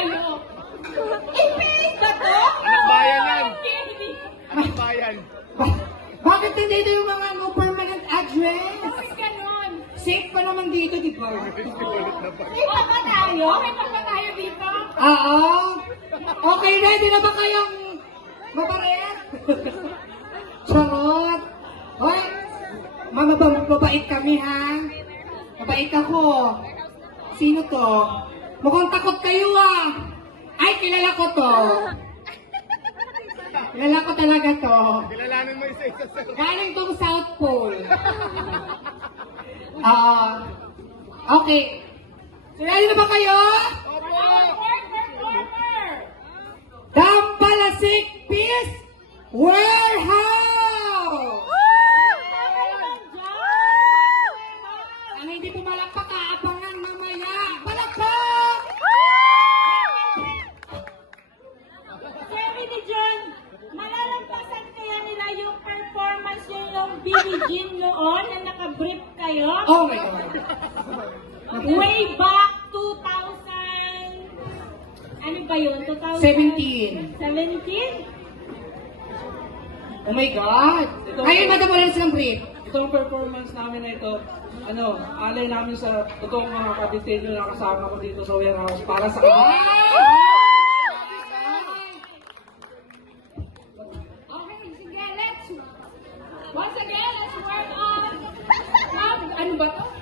kayo. I-face na to? Anak bayan yan. Okay. Anak bayan. Bakit hindi ito yung mga no permanent address? Bakit ganun? Safe pa naman dito, di ba? May pa ba tayo? May pa ba tayo dito? Oo. Okay, ready na ba kayong maparet? Charot. Hoy, mabait kami ha. Mabait ako. Sino to? Mukhang takot kayo ah. Ay, kilala ko to. Kilala ko talaga to. Kilalanin mo isa-isa sa... Galing tong South Pole. Okay. So, ready na ba kayo? Dampalasik Peace Warehouse! Ang hindi pumalakpak, aabangan mamaya. Palakpak! Sabi ni John, malalampasan kaya nila yung performance nyo yung Billie Jean noon na naka-brief kayo? Oh my God. Way back 2000... Ano ba yun? 17. 17? Oh my God. Ayun, madam, wala na silang brief. Itong performance namin na ito, alay namin sa totoong mga kabitenyo na kasama ko dito sa warehouse para sa kanila. Okay, sige, let's... Once again, let's work on... Ano ba to?